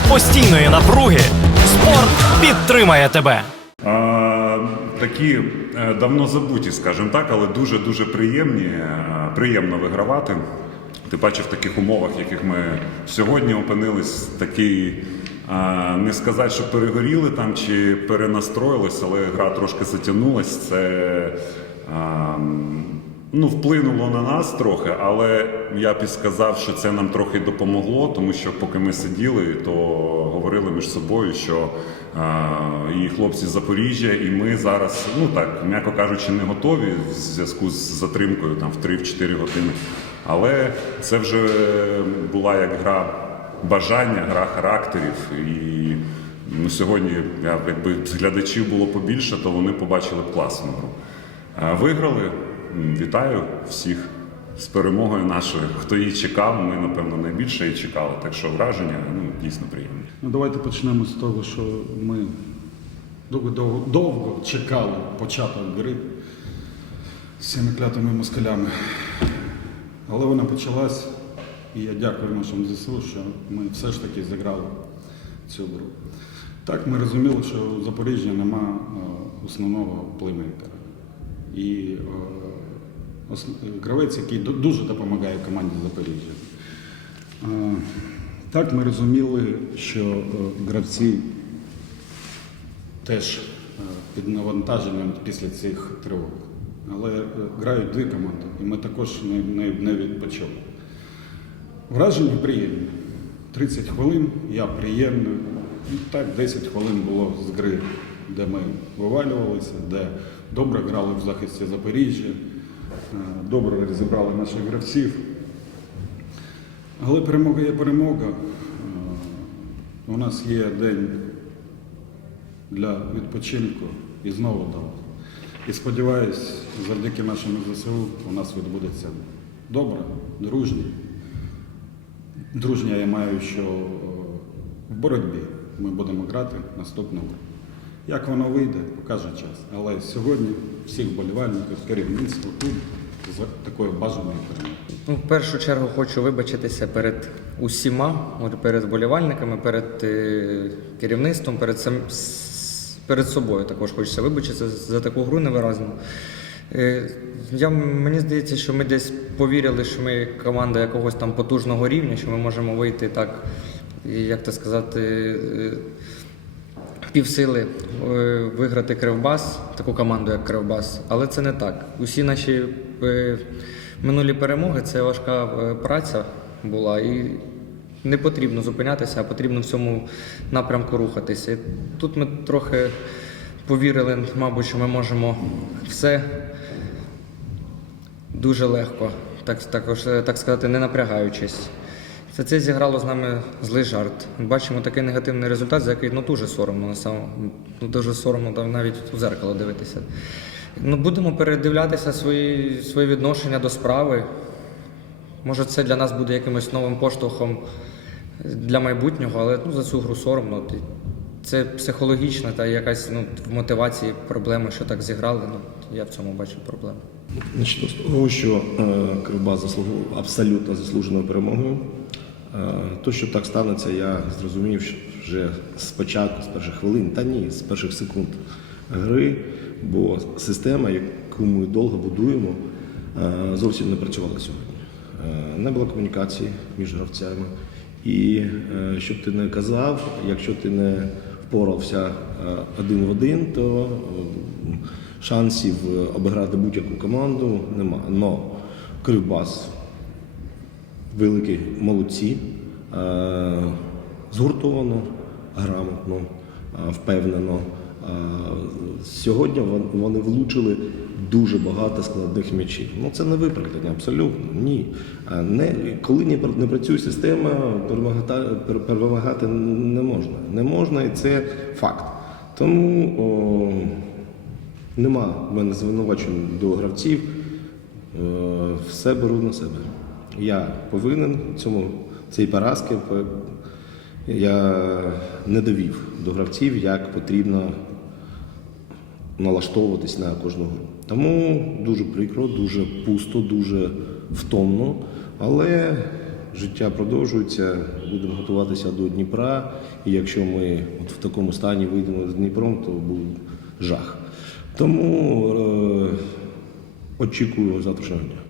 серед постійної напруги спорт підтримає тебе. А, такі е, давно забуті, скажімо так, але дуже дуже приємні. е, Приємно вигравати. Ти бачив в таких умовах, в яких ми сьогодні опинились, такий. Не сказати, що перегоріли там чи перенастроїлись, але гра трошки затягнулась. Це ну, вплинуло на нас трохи, але я б і сказав, що це нам трохи допомогло, тому що поки ми сиділи, то говорили між собою, що а, і хлопці з Запоріжжя, і ми зараз, ну так, м'яко кажучи, не готові в зв'язку з затримкою там в 3-4 години. Але це вже була як гра бажання, гра характерів. І ну, сьогодні, якби глядачів було побільше, то вони побачили б класну гру. А Виграли. Вітаю всіх з перемогою нашою. Хто її чекав, ми, напевно, найбільше її чекали. Так що враження ну, дійсно приємні. Ну, давайте почнемо з того, що ми довго, довго, чекали початок гри з цими клятими москалями. Але вона почалась, і я дякую нашому ЗСУ, що ми все ж таки зіграли цю гру. Так, ми розуміли, що у Запоріжжя нема е, основного плеймейкера. І е, гравець, який дуже допомагає команді Запоріжжя. Так, ми розуміли, що е, гравці теж е, під навантаженням після цих тривог. Але е, грають дві команди, і ми також не, не, не відпочили. Враження приємні. 30 хвилин, я приємний. Ну, Так, 10 хвилин було з гри, де ми вивалювалися, де добре грали в захисті Запоріжжя, добре розібрали наших гравців. Але перемога є перемога. Е, У нас є день для відпочинку і знову дав. І сподіваюсь, завдяки нашому ЗСУ у нас відбудеться добре, дружнє. Дружня я маю, що е, в боротьбі ми будемо грати наступну гру. Як воно вийде, покаже час. Але сьогодні всіх вболівальників, керівництво тут з такою бажаною перемогою. Ну, в першу чергу хочу вибачитися перед усіма, перед вболівальниками, перед е, керівництвом, перед сам, перед собою також хочеться вибачитися за таку гру невиразну. Е, я, мені здається, що ми десь повірили, що ми команда якогось там потужного рівня, що ми можемо вийти так, як то сказати, е, півсили е, виграти Кривбас, таку команду, як Кривбас. Але це не так. Усі наші е, минулі перемоги це важка е, праця була. І не потрібно зупинятися, а потрібно в цьому напрямку рухатися. І тут ми трохи повірили, мабуть, що ми можемо все дуже легко, так, також, так сказати, не напрягаючись. Це це зіграло з нами злий жарт. Бачимо такий негативний результат, за який ну дуже соромно на ну дуже соромно навіть в зеркало дивитися. Ну, будемо передивлятися свої, свої відношення до справи. Може, це для нас буде якимось новим поштовхом для майбутнього, але ну, за цю гру соромно. Це психологічна та якась ну, в мотивації проблеми, що так зіграли. Ну, я в цьому бачу проблему. Почну з того, що е, Кривбас заслугував абсолютно заслуженою перемогою. Е, то, що так станеться, я зрозумів вже спочатку, з перших хвилин, та ні, з перших секунд гри, бо система, яку ми довго будуємо, е, зовсім не працювала сьогодні. Е, не було комунікації між гравцями. І щоб ти не казав, якщо ти не впорався один в один, то шансів обіграти будь-яку команду нема. Но Кривбас великі молодці, е, згуртовано, грамотно, е, впевнено. Е, Сьогодні вони влучили дуже багато складних м'ячів. Ну це не виправдання, абсолютно ні. Не, коли не, працює система, перемагати, не можна. Не можна, і це факт. Тому о, нема в мене звинувачень до гравців. Все беру на себе. Я повинен цьому цій поразки. Я не довів до гравців, як потрібно налаштовуватись на кожну гру. Тому дуже прикро, дуже пусто, дуже втомно. Але життя продовжується, будемо готуватися до Дніпра. І якщо ми от в такому стані вийдемо з Дніпром, то буде жах. Тому е, очікую завтрашнього дня.